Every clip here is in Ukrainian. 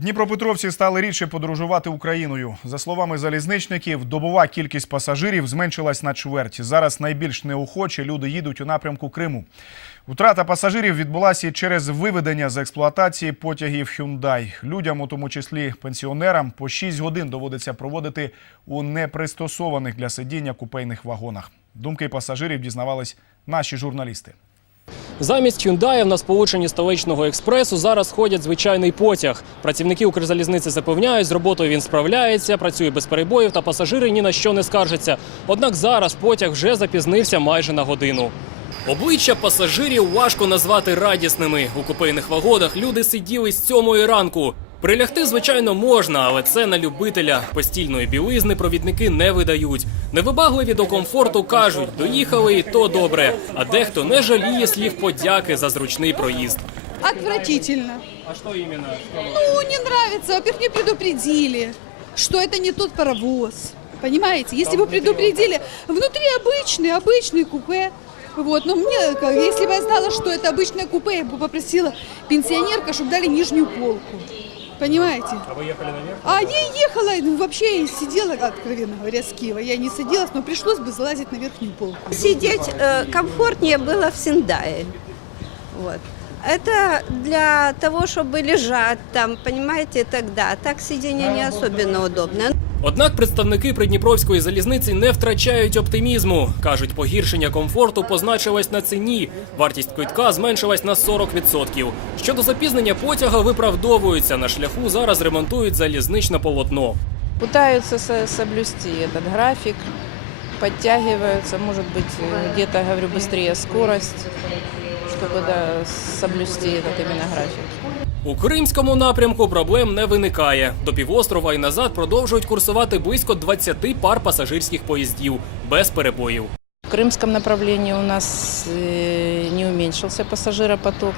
Дніпропетровці стали рідше подорожувати Україною. За словами залізничників, добова кількість пасажирів зменшилась на чверть. Зараз найбільш неохоче люди їдуть у напрямку Криму. Втрата пасажирів відбулася через виведення з експлуатації потягів Hyundai. Людям, у тому числі пенсіонерам, по 6 годин доводиться проводити у непристосованих для сидіння купейних вагонах. Думки пасажирів дізнавались наші журналісти. Замість Hyundai на сполученні столичного експресу зараз ходять звичайний потяг. Працівники Укрзалізниці запевняють, з роботою він справляється, працює без перебоїв та пасажири ні на що не скаржаться. Однак зараз потяг вже запізнився майже на годину. Обличчя пасажирів важко назвати радісними. У купейних вагонах люди сиділи з сьомої ранку. Прилягти, звичайно, можна, але це на любителя. Постільної білизни провідники не видають. Невибагливі до комфорту кажуть, доїхали і то добре. А дехто не жаліє слів подяки за зручний проїзд. Отвратительно. А що іменно? Ну, не нравится. Во-первых, не предупредили, что это не тот паровоз. Понимаете? Если бы предупредили, внутри обычный, обычный купе. Вот, но мне, как, если бы я знала, что это обычное купе, я бы попросила пенсионерка, чтобы дали нижнюю полку. Понимаете? А ви їхали наверх? А я ехала, ну, вообще и сидела, откровенно говоря, с Киева. Я не садилась, но пришлось бы залазить на верхнюю полку. Сидеть э, комфортнее было в Синдае. Вот. Это для того, чтобы лежать там, понимаете, тогда. Так сиденье не особенно удобно. Однак представники Придніпровської залізниці не втрачають оптимізму. кажуть, погіршення комфорту позначилось на ціні. Вартість квитка зменшилась на 40%. Щодо запізнення потяга виправдовуються. На шляху зараз ремонтують залізничне полотно. Пытаются со- соблюсти этот график, подтягиваются, может быть, э, где-то, говорю, быстрее скорость, чтобы да, соблюсти этот именно график. У кримському напрямку проблем не виникає. До півострова і назад продовжують курсувати близько 20 пар пасажирських поїздів без перебоїв. В крымском направлении у нас э, не уменьшился пассажиропоток.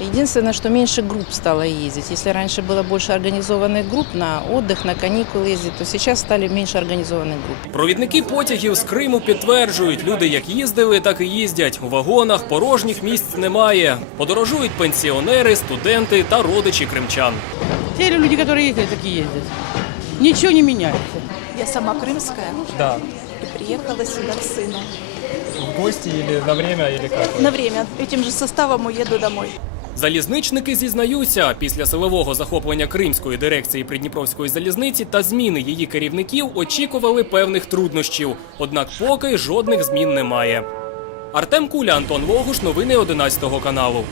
Единственное, что меньше групп стало ездить. Если раньше было больше организованных групп на отдых, на каникулы ездить, то сейчас стали меньше организованных групп. Провідники потягів з Криму підтверджують, люди як їздили, так і їздять. У вагонах порожніх місць немає. Подорожують пенсіонери, студенти та родичі кримчан. Те люди, которые ездили, так и ездят. Ничего не меняется. Я сама крымская Да. и приехала сюда с сыном. В гості или на время, или як? На время. Этим же составом уеду домой. Залізничники зізнаються, після силового захоплення Кримської дирекції Придніпровської залізниці та зміни її керівників очікували певних труднощів. Однак поки жодних змін немає. Артем Куля, Антон Логуш, новини 11 каналу.